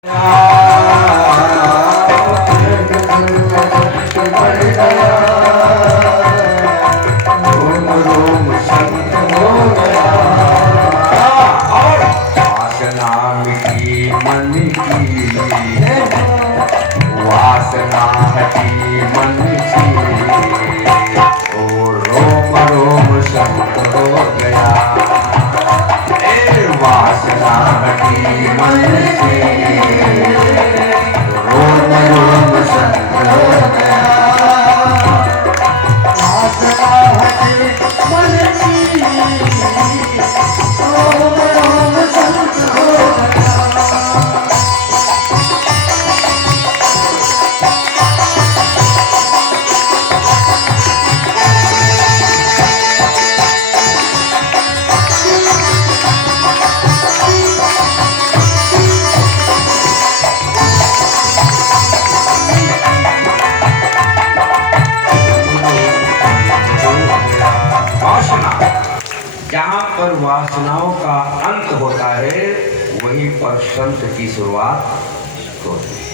वासना हटी मन की, ओ रोम रोम संत हो गया। वासना हटी मन की, रोम रोम संत हो गया। वासना हटी मन की, रोम रोम संत हो गया। जहाँ पर वासनाओं का अंत होता है वहीं पर संत की शुरुआत होती है।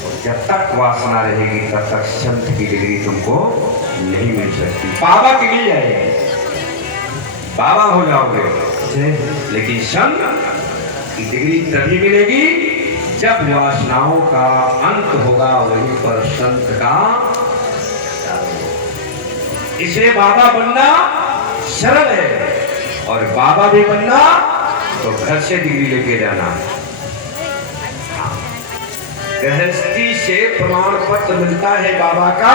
और जब तक वासना रहेगी तब तक संत की डिग्री तुमको नहीं मिल सकती। बाबा की मिल जाएगी, बाबा हो जाओगे, लेकिन संत की डिग्री तभी मिलेगी जब वासनाओं का अंत होगा, वहीं पर संत का। इसे बाबा बनना सरल है, और बाबा भी बनना तो घर से डिग्री लेके जाना। गृहस्थी से प्रमाण पत्र मिलता है बाबा का,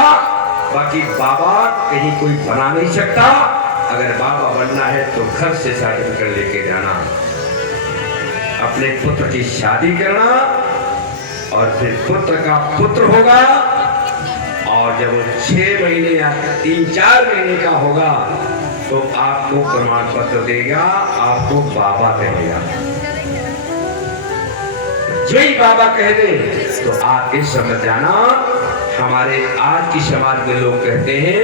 बाकी बाबा कहीं कोई बना नहीं सकता। अगर बाबा बनना है तो घर से सर्टिफिकेट लेके जाना, अपने पुत्र की शादी करना, और फिर पुत्र का पुत्र होगा, और जब वो 6 महीने या 3-4 महीने का होगा तो आपको प्रमाण पत्र देगा, आपको बाबा कहेगा। जो ही बाबा कह दे तो आप इस समझ जाना। हमारे आज की समाज में लोग कहते हैं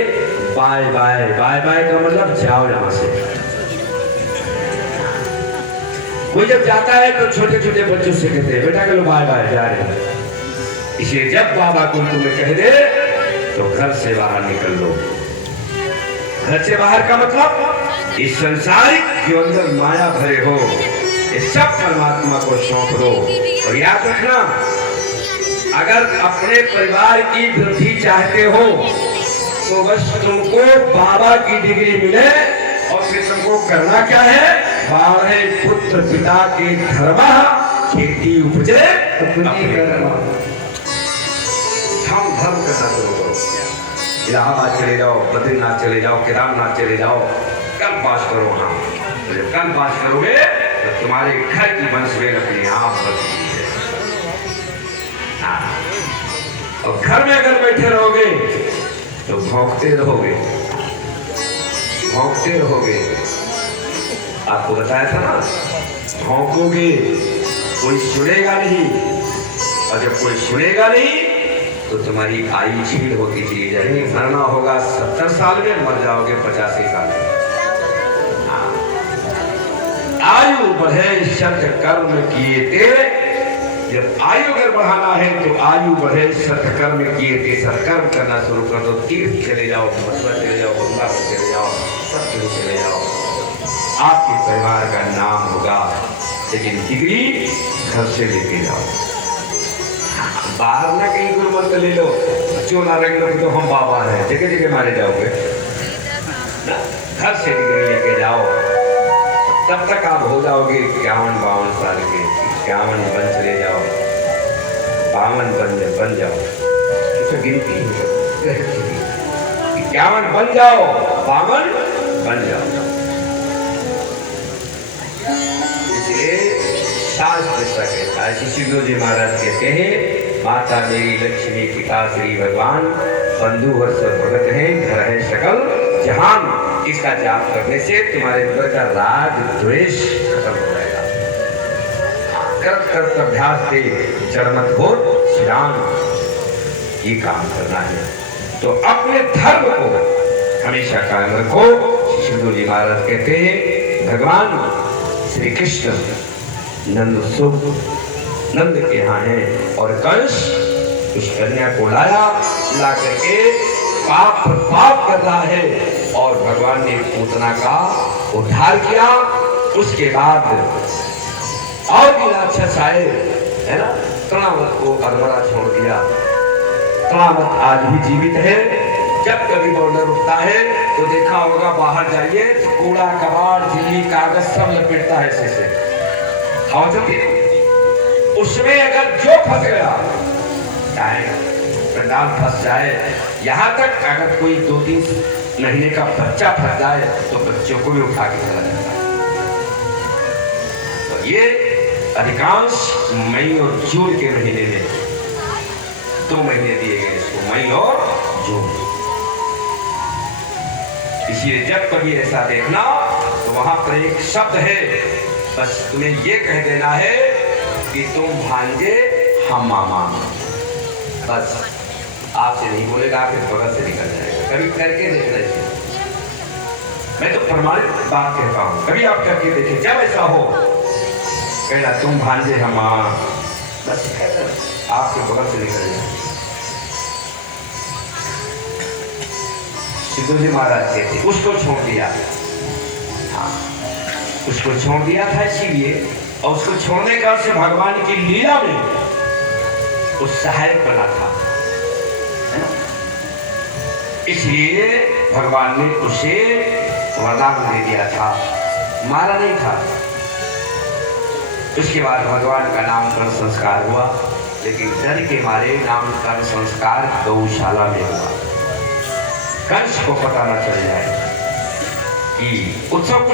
बाय बाय। बाय बाय का मतलब जाओ यहां से। कोई जब जाता है तो छोटे छोटे बच्चों से कहते हैं बेटा चलो बाय बाय, जा रहे हैं। इसलिए जब बाबा को तुम्हें कह दे तो घर से बाहर निकल लो। घर से बाहर का मतलब इस संसारिक के अंदर माया भरे हो, इस सब परमात्मा को सौंप दो। और याद रखना, अगर अपने परिवार की वृद्धि चाहते हो तो बस तुमको बाबा की डिग्री मिले, और फिर तुमको करना क्या है? बाढ़े पुत्र पिता के धर्म, खेती उपजे हम धर्म करना शुरू करो। इलाहाबाद चले जाओ, बद्रीनाथ चले जाओ, केदारनाथ चले जाओ, कल पास करो वहां। तो जब कल पास करोगे तो तुम्हारे घर की वंशवेल अपने आप बदलती है। और घर में अगर बैठे रहोगे तो भौंकते रहोगे, भौंकते रहोगे। आपको बताया था ना, भौंकोगे कोई सुनेगा नहीं, और जब कोई सुनेगा नहीं तो तुम्हारी आयु छीन होती चली जाएगी। मरना होगा 70 साल में, मर जाओगे 85 साल में। आयु बढ़े सत कर्म किए थे। जब आयु अगर बढ़ाना है तो आयु बढ़े सत्कर्म किए थे। सत्कर्म करना शुरू कर दो। तीर्थ चले जाओ, मथुरा चले जाओ, वृंदावन चले जाओ, सत्संग चले जाओ, आपके परिवार का नाम होगा। लेकिन डिग्री घर से लेके जाओ, बाहर ना कहीं गुरुमंत्र ले लो, चोला रंग लो तो हम बाबा हैं, जगह जगह मारे जाओगे। घर से डिग्री लेके जाओ, तब तक आप हो जाओगे 51-52 साल के। 51 बन चले जाओ, 52 बन जाओ, इसमें गिनती है। 51 बन जाओ, 52 बन जाओ। इसलिए शास्त्र ऐसा कहता है। शिशुदेव जी महाराज कहते हैं माता मेरी लक्ष्मी, पिता श्री भगवान, बंधु वर्ष भगत है, घर है सकल जहान। इसका जाप करने से तुम्हारे अंदर का राग द्वेष खत्म हो जाएगा। कर कर अभ्यास से जड़मत हो श्रीराम, ये काम करना है। तो अपने धर्म को हमेशा कायम रखो। शिशुदेव जी महाराज कहते हैं भगवान श्री कृष्ण नंद सुख नंद के यहाँ है। और कंस उस कन्या को लाया, ला करके पाप पर पाप कर रहा है और भगवान ने पूतना का उद्धार किया। उसके बाद और भी राक्षस आए, है ना, तृणावत को अधमरा छोड़ दिया। तृणावत आज भी जीवित है। जब कभी बॉर्डर उठता है तो देखा होगा, बाहर जाइए कूड़ा कबाड़ झिल्ली कागज सब लपेटता है ऐसे से, हवा चलती है उसमें। अगर जो फंस गया, चाहे पंडाल फंस जाए, यहाँ तक अगर कोई 2-3 महीने का बच्चा फंस जाए तो बच्चों को भी उठा के चला जाता है। तो ये अधिकांश मई और जून के महीने में 2 महीने दिए गए इसको, मई और जून। इसलिए जब कभी ऐसा देखना तो वहां पर एक शब्द है, बस तुम्हें ये कह देना है कि तुम भांजे हम मामा। बस आपसे नहीं बोलेगा, फिर बगल से निकल जाएगा। कभी करके देखना चाहिए। मैं तो प्रमाणित बात कहता हूं, कभी आप करके देखिए। जब ऐसा हो कहना तुम भांजे हम मामा, बस आपके बगल से निकल जाएगा। सिद्धू जी महाराज थे, उसको छोड़ दिया। हाँ, उसको छोड़ दिया था इसीलिए, और उसको छोड़ने का से भगवान की लीला में वो सहायक बना था, है ना? इसलिए भगवान ने उसे वरदान दे दिया था, मारा नहीं था। उसके बाद भगवान का नामकरण संस्कार हुआ, लेकिन डर के मारे नामकरण संस्कार गौशाला में हुआ। कंस को पता न चल जाए कि उत्सव